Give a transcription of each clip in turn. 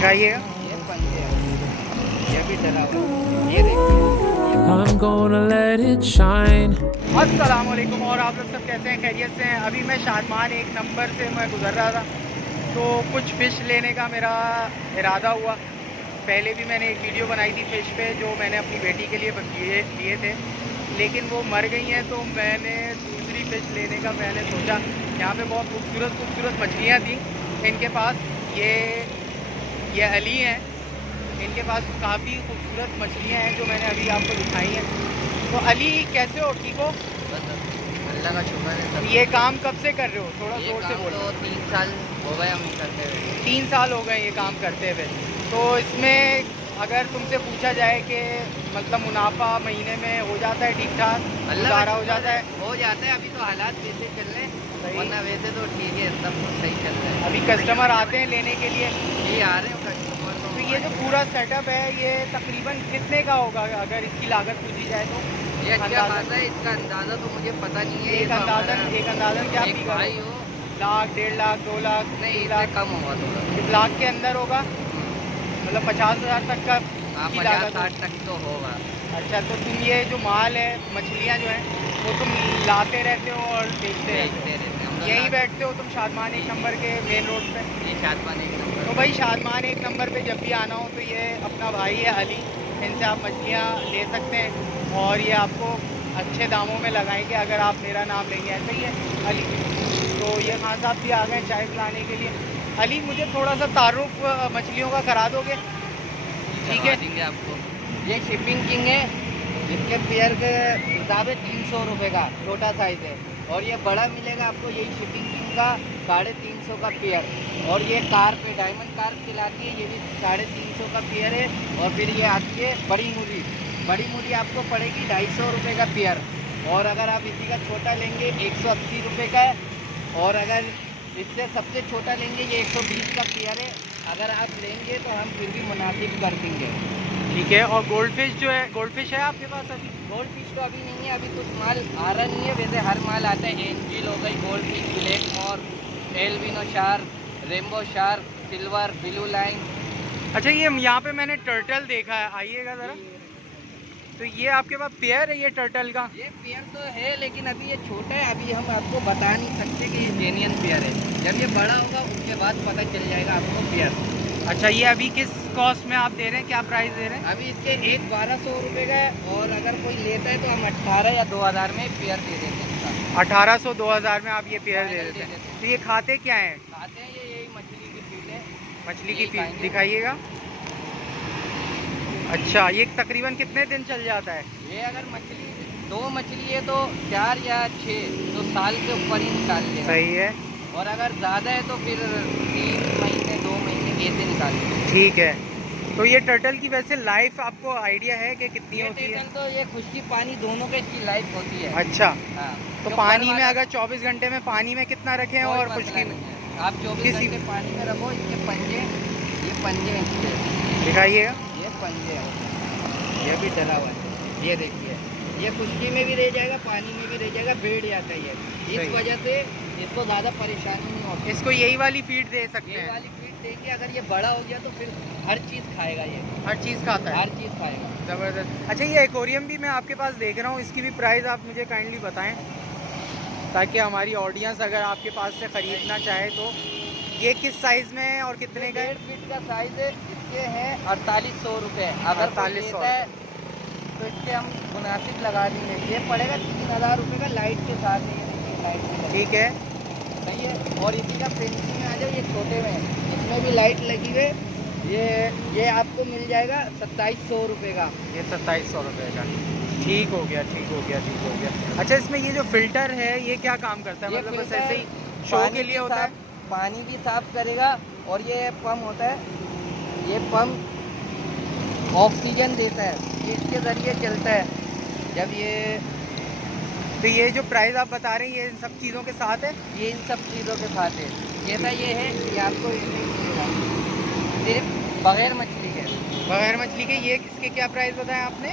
दिखाइएगा। ये पंजे हैं, ये भी डला हुआ है, ये देखिए। I'm gonna let it shine. अस्सलामुअलैकुम, और आप लोग सब कैसे हैं? खैरियत से हैं? अभी मैं शादमान 1 नंबर से मैं गुज़र रहा था, तो कुछ फ़िश लेने का मेरा इरादा हुआ। पहले भी मैंने एक वीडियो बनाई थी फ़िश पे, जो मैंने अपनी बेटी के लिए लिए थे, लेकिन वो मर गई हैं। तो मैंने दूसरी फ़िश लेने का मैंने सोचा। यहाँ पे बहुत खूबसूरत मछलियाँ थी इनके पास। ये अली हैं, इनके पास काफ़ी खूबसूरत मछलियाँ हैं जो मैंने अभी आपको दिखाई हैं। तो अली, कैसे हो? ठीक हो? बस अल्लाह का शुक्र है। सब ये काम कब से कर रहे हो? थोड़ा ये जोर से काम बोलो। तो 3 साल हो गए हम करते हुए। 3 साल हो गए ये काम करते हुए। तो इसमें अगर तुमसे पूछा जाए कि मतलब मुनाफा महीने में हो जाता है ठीक ठाक, अल्लाह गुजारा का हो शुक्र जाता है? हो जाता है। अभी तो हालात वैसे चल रहे हैं, सही। वरना वैसे तो ठीक है, सब कुछ सही चल रहा है। अभी कस्टमर आते हैं लेने के लिए? ये आ रहे हो कस्टमर तो तो ये जो पूरा सेटअप है, ये तकरीबन कितने का होगा अगर इसकी लागत पूछी जाए तो? ये अच्छा अंदाज़ा? खासा है। इसका अंदाज़ा तो मुझे पता नहीं है। ये एक तो अंदाज़न क्या एक फिगर भाई हो? हो, लाख, 1.5 लाख, 2 लाख, नहीं 3 इससे लाख? कम होगा थोड़ा। 1 लाख के अंदर होगा, मतलब 50,000 तक का हाँ, की लागत हो? 50-60 तक तो होगा। अच्छा, तो तुम ये जो माल है, मछलियाँ जो हैं, वो तुम लाते रहते हो और बेचते रहते बेचते रहते हैं हम हो? लोग। यहीं बैठते हो तुम शादमान 1 नंबर के मेन रोड पे? ये शादमान 1 नंबर। तो भाई, शादमान 1 नंबर पे जब भी आना हो तो ये अपना भाई है अली, इनसे आप मछलियाँ ले सकते हैं और ये आपको अच्छे दामों में लगाएंगे अगर आप मेरा नाम लेंगे। ऐसा ही है अली? तो ये खान साहब भी आ गए चाय पिलाने के लिए। अली, मुझे थोड़ा सा तारुफ मछलियों का करा दोगे? ठीक है। देंगे आपको। ये शिपिंग किंग है, इसके पेयर के हिसाब है 300 रुपये का छोटा साइज़ है। और ये बड़ा मिलेगा आपको यही शिपिंग किंग का 350 का पेयर। और ये कार पे डायमंड कार खिलाती है, ये भी 350 का पेयर है। और फिर ये आती है बड़ी मूली आपको पड़ेगी 250 रुपये का पेयर। और अगर आप इसी का छोटा लेंगे 180 रुपये का है। और अगर इससे सबसे छोटा लेंगे ये 120 का पेयर है। अगर आप लेंगे तो हम फिर भी मुनासिब कर देंगे। ठीक है। और गोल्ड फिश जो है, गोल्ड फिश है आपके पास अभी? गोल्ड फिश तो अभी नहीं है, अभी कुछ माल आ रहा नहीं है। वैसे हर माल आता है। एंजिल हो गई, gold fish, black more, albino shark, rainbow shark, silver, blue line. अच्छा, ये यहाँ पे मैंने टर्टल देखा है, आइएगा ज़रा। तो ये आपके पास पेयर है ये टर्टल का? ये पेयर तो है, लेकिन अभी ये छोटा है। अभी हम आपको बता नहीं सकते कि ये जेन्युइन पेयर है। जब ये बड़ा होगा उसके बाद पता चल जाएगा आपको पेयर। अच्छा, ये अभी किस कॉस्ट में आप दे रहे हैं, क्या प्राइस दे रहे हैं? अभी इसके एक 1200 रुपये का है। और अगर कोई लेता है तो हम 18 या 2000 में पेयर दे देते हैं इसका। 1800 2000 में आप ये पेयर दे फाइनल देते दे हैं? देते हैं। तो ये खाते क्या हैं? खाते हैं यही मछली की फीड है। मछली की यही फीड खाएंगे। दिखाइएगा। अच्छा, ये तकरीबन कितने दिन चल जाता है? ये अगर मछली 2 मछली है तो 4 या 6 तो साल के ऊपर ही निकाल लेगा। सही है। और अगर ज़्यादा है तो फिर 3 महीने 2 महीने ऐसे निकाल लेगा। ठीक है। तो ये टर्टल की वैसे लाइफ आपको आइडिया है कि कितनी ये होती है? टर्टल तो ये खुश्की पानी दोनों के इसकी लाइफ होती है। अच्छा, हाँ। तो जो पानी पर में वाला अगर 24 घंटे में पानी में कितना रखें कोई और मसला खुश्की में? नहीं है। आप 24 किसी- घंटे पानी में रखो। इसके पंजे, ये पंजे हैं इसके। दिखाइएगा। ये पंजे हैं, ये भी डला हुआ है। ये देखिए, ये खुश्की में भी रह जाएगा, पानी में भी रह जाएगा, बैठ जाता है ये। सही। इस वजह से इसको ज़्यादा परेशानी नहीं होती। इसको यही वाली फीड दे सकते ये हैं? वाली फीड देंगे, अगर ये बड़ा हो गया तो फिर हर चीज़ खाएगा ये। हर चीज़ खाता है? हर चीज़ खाएगा। ज़बरदस्त। अच्छा, ये एक्वेरियम भी मैं आपके पास देख रहा हूँ, इसकी भी प्राइस आप मुझे काइंडली बताएं, ताकि हमारी ऑडियंस अगर आपके पास से ख़रीदना चाहे तो। ये किस साइज़ में है और कितने का है? 1.5 फीट का साइज़ है। इसके हैं 4800 रुपये। अगर कोई 4800 लेता है तो इसके हम मुनासिब लगा देंगे। ये पड़ेगा 3000 रुपये का लाइट के साथ है। ये देखिए लाइट में लगी। ठीक है। सही है। और इसी का पेंसिल में आ जाओ, ये छोटे में, इसमें भी लाइट लगी हुई है। ये आपको मिल जाएगा 2700 रुपये का। ये 2700 रुपये का। ठीक हो गया, ठीक हो गया, ठीक हो गया। अच्छा, इसमें ये जो फ़िल्टर है ये क्या काम करता है? ये मतलब बस फिल्टर ऐसे ही शो पानी के लिए भी होता है? पानी भी साफ करेगा। और ये पंप होता है, ये पंप ऑक्सीजन देता है, ये इसके ज़रिए चलता है। जब ये तो ये जो प्राइस आप बता रहे हैं ये इन सब चीज़ों के साथ है? ये इन सब चीज़ों के साथ है। जैसा ये है कि आपको ये नहीं मिलेगा सिर्फ बगैर मछली के। बगैर मछली के ये इसके क्या प्राइस बताया आपने?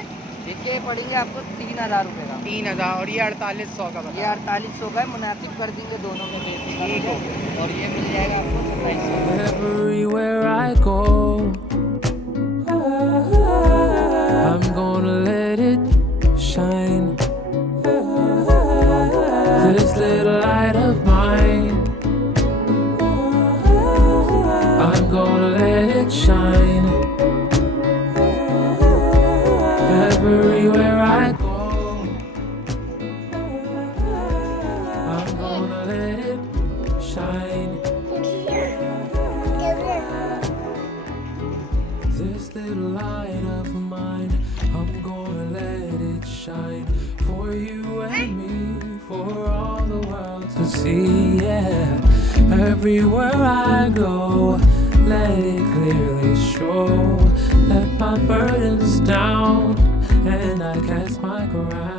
इसके पड़ेंगे आपको 3000 रुपये का। 3000। और ये 4800 का ये बताया? 4800 का है। मुनासिब कर देंगे दोनों में ठीक हो बेसिक। और ये मिल जाएगा आपको 2700। Everywhere I go, I'm gonna let it shine. Everywhere I go, I'm gonna let it shine. This little light of mine, I'm gonna let it shine for you and me, for all the world to see. Yeah, everywhere I go, let it clearly show. Let my burdens down and I cast my crown.